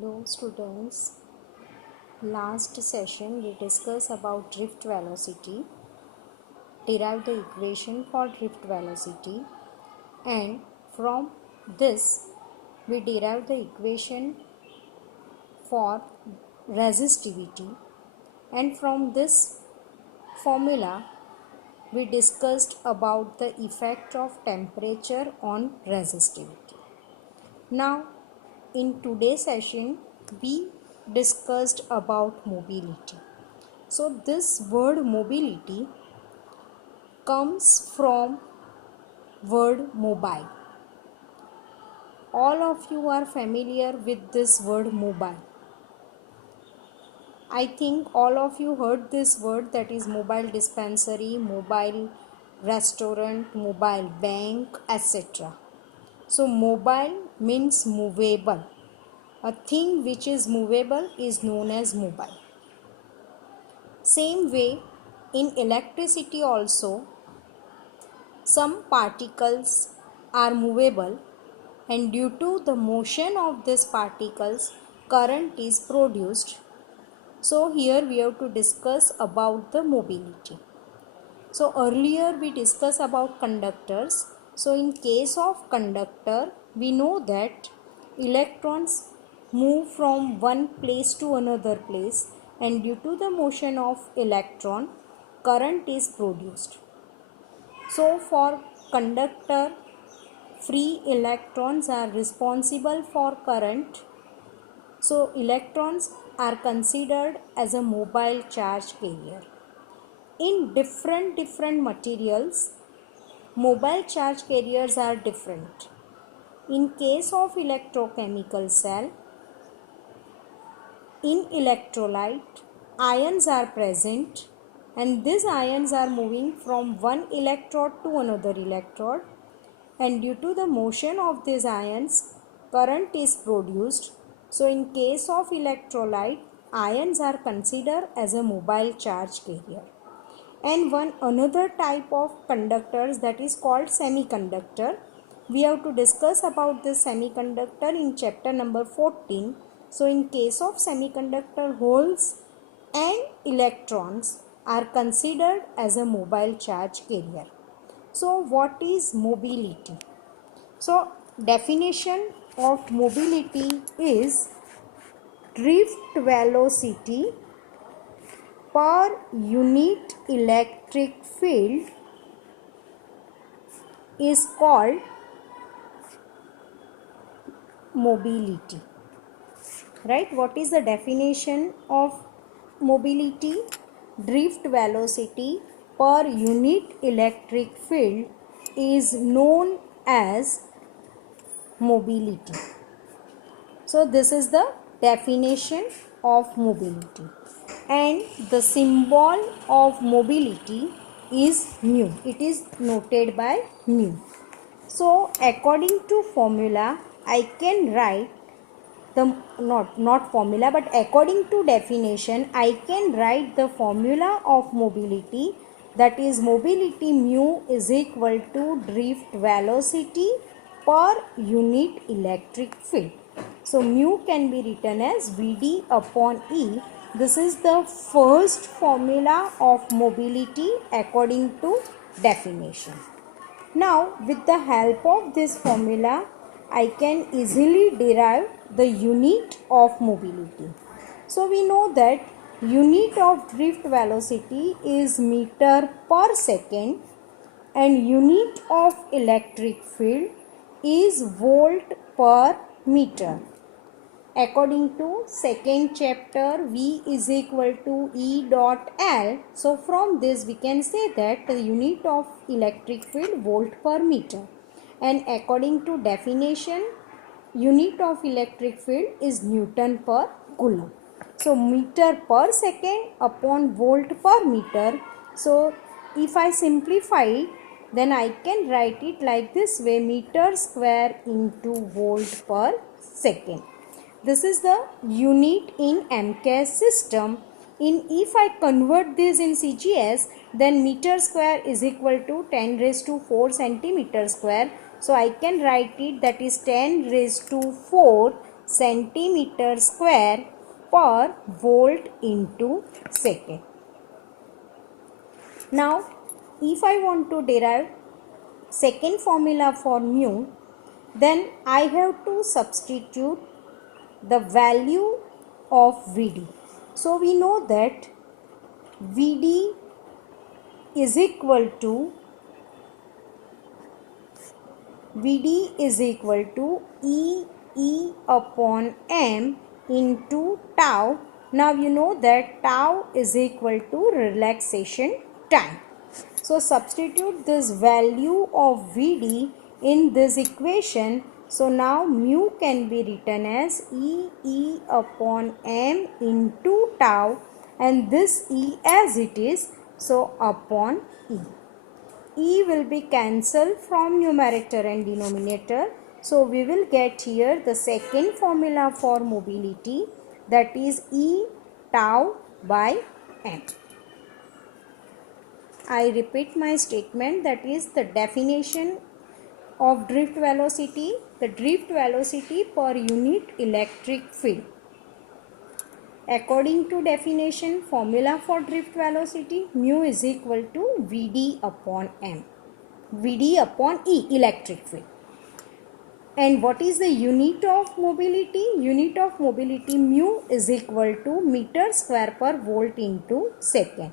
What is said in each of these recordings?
Hello students, last session we discussed about drift velocity, derived the equation for drift velocity, and from this we derived the equation for resistivity, and from this formula we discussed about the effect of temperature on resistivity. Now in today's session we discussed about mobility. So this word mobility comes from word mobile. All of you are familiar with this word mobile. I think all of you heard this word, that is mobile dispensary, mobile restaurant, mobile bank, etc. So mobile means movable. A thing which is movable is known as mobile. Same way in electricity also, some particles are movable, and due to the motion of these particles current is produced. So here we have to discuss about the mobility. So earlier we discussed about conductors. So in case of conductor, we know that electrons move from one place to another place, and due to the motion of electron current is produced. So for conductor, free electrons are responsible for current. So electrons are considered as a mobile charge carrier. In different materials, mobile charge carriers are different. In case of electrochemical cell, in electrolyte, ions are present, and these ions are moving from one electrode to another electrode, and due to the motion of these ions current is produced. So in case of electrolyte, ions are considered as a mobile charge carrier. And one another type of conductors, that is called semiconductor. We have to discuss about this semiconductor in chapter number 14. So in case of semiconductor, holes and electrons are considered as a mobile charge carrier. So what is mobility? So definition of mobility is drift velocity per unit electric field is called mobility. Right? What is the definition of mobility? Drift velocity per unit electric field is known as mobility. So this is the definition of mobility, and the symbol of mobility is mu. It is noted by mu. So according to formula, I can write the not formula, but according to definition, I can write the formula of mobility, that is mobility mu is equal to drift velocity per unit electric field. So mu can be written as Vd upon E. This is the first formula of mobility according to definition. Now with the help of this formula, I can easily derive the unit of mobility. So we know that unit of drift velocity is meter per second, and unit of electric field is volt per meter. According to second chapter, V is equal to E dot L. So from this we can say that the unit of electric field volt per meter. And according to definition, unit of electric field is Newton per Coulomb. So meter per second upon volt per meter. So if I simplify it, then I can write it like this way: meter square into volt per second. This is the unit in MCAS system. If I convert this in CGS, then meter square is equal to 10 raised to 4 centimeter square. So I can write it, that is 10 raised to 4 centimeter square per volt into second. Now, if I want to derive second formula for mu, then I have to substitute the value of Vd. So we know that Vd is equal to E upon m into tau. Now you know that tau is equal to relaxation time. So substitute this value of Vd in this equation. So now mu can be written as E upon m into tau, and this E as it is, so upon E. E will be cancelled from numerator and denominator. So we will get here the second formula for mobility, that is E tau by m. I repeat my statement, that is the definition of drift velocity. The drift velocity per unit electric field. According to definition, formula for drift velocity, mu is equal to Vd upon m. Vd upon E, electric field. And what is the unit of mobility? Unit of mobility, mu is equal to meter square per volt into second.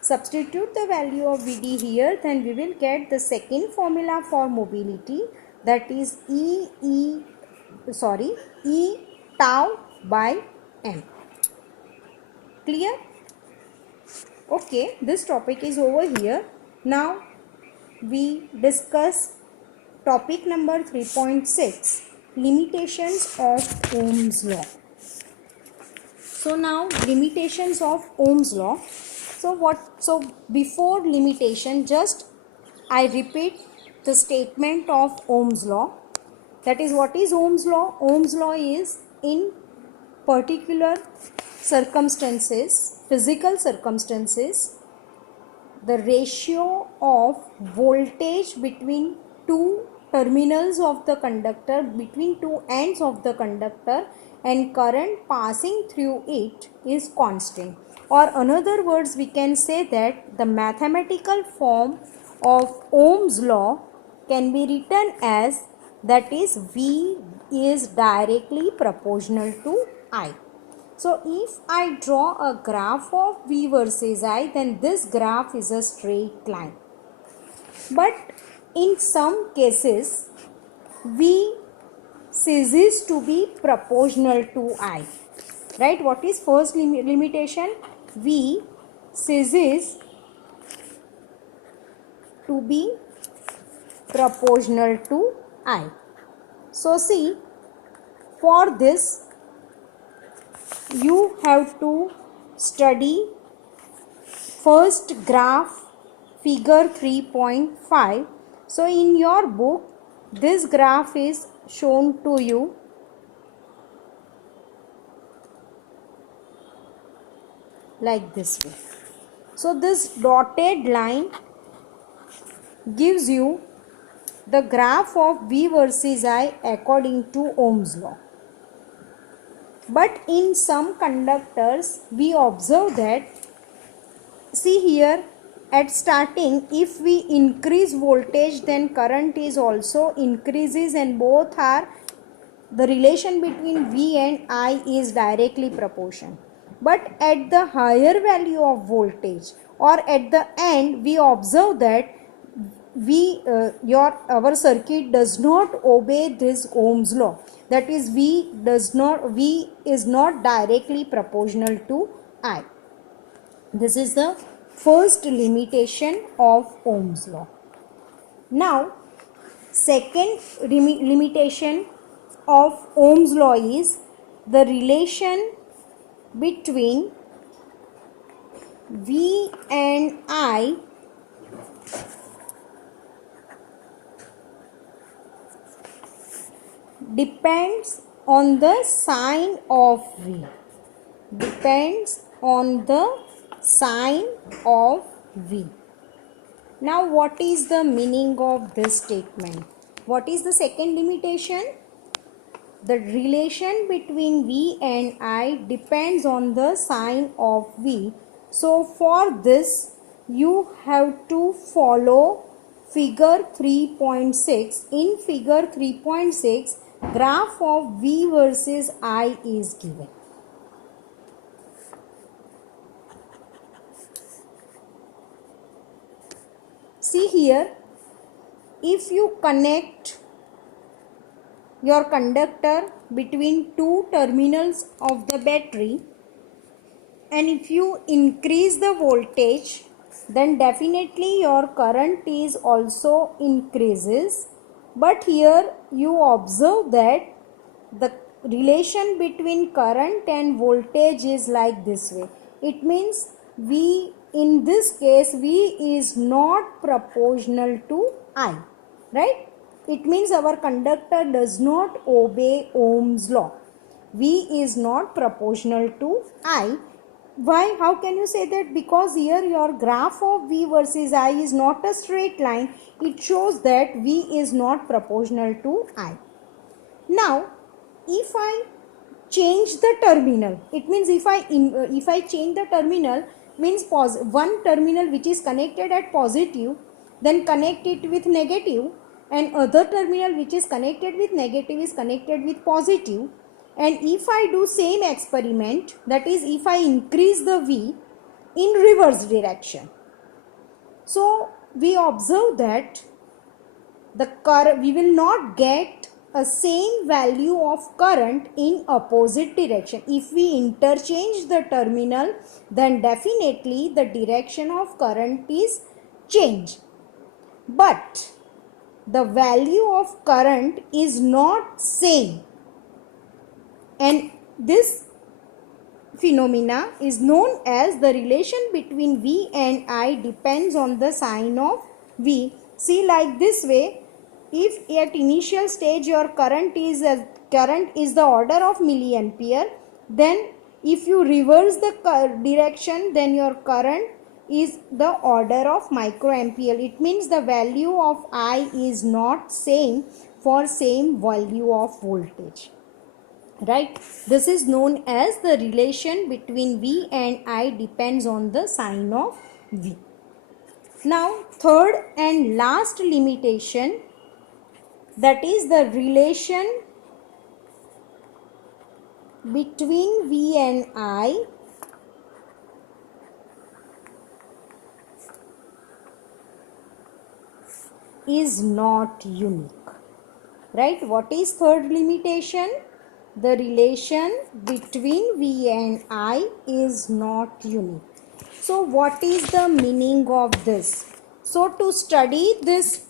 Substitute the value of Vd here, then we will get the second formula for mobility, that is E tau by m. Clear? Okay, this topic is over here. Now we discuss topic number 3.6, limitations of Ohm's law. So now limitations of Ohm's law. So before limitation, just I repeat the statement of Ohm's law. That is, what is Ohm's law? Ohm's law is, in particular circumstances, physical circumstances, the ratio of voltage between two terminals of the conductor, between two ends of the conductor, and current passing through it is constant. Or another words, we can say that the mathematical form of Ohm's law can be written as, that is, V is directly proportional to I. So if I draw a graph of V versus I, then this graph is a straight line. But in some cases, V ceases to be proportional to I. Right? What is first limitation? V ceases to be proportional to I. So see, for this you have to study first graph, figure 3.5. So in your book, this graph is shown to you. Like this way. So this dotted line gives you the graph of V versus I according to Ohm's law. But in some conductors, we observe that, see here, at starting, if we increase voltage, then current is also increases, and both are, the relation between V and I is directly proportional. But at the higher value of voltage, or at the end, we observe that our circuit does not obey this Ohm's law. That is, V is not directly proportional to I. This is the first limitation of Ohm's law. Now, second limitation of Ohm's law is the relation between V and I depends on the sign of V. Depends on the sign of V. Now, what is the meaning of this statement? What is the second limitation? the relation between V and I depends on the sign of V. So for this you have to follow figure 3.6. In figure 3.6, graph of V versus I is given. See here, if you connect your conductor between two terminals of the battery, and if you increase the voltage, then definitely your current is also increases. But here you observe that the relation between current and voltage is like this way. It means V, in this case, V is not proportional to I, right? It means our conductor does not obey Ohm's law. V is not proportional to I. Why? How can you say that? Because here your graph of V versus I is not a straight line. It shows that V is not proportional to I. Now, if I change the terminal, it means if I change the terminal, means one terminal which is connected at positive, then connect it with negative, and other terminal which is connected with negative is connected with positive. And if I do same experiment, that is if I increase the V in reverse direction, so we observe that we will not get a same value of current in opposite direction. If we interchange the terminal, then definitely the direction of current is changed. But the value of current is not same, and this phenomena is known as the relation between V and I depends on the sign of V. See, like this way, if at initial stage your current is the order of milliampere, then if you reverse the direction, then your current is the order of microampere. It means the value of I is not same for same value of voltage, right? This is known as the relation between V and I depends on the sign of V. Now, third and last limitation, that is the relation between V and I is not unique, right? What is third limitation? The relation between V and I is not unique. So what is the meaning of this? So to study this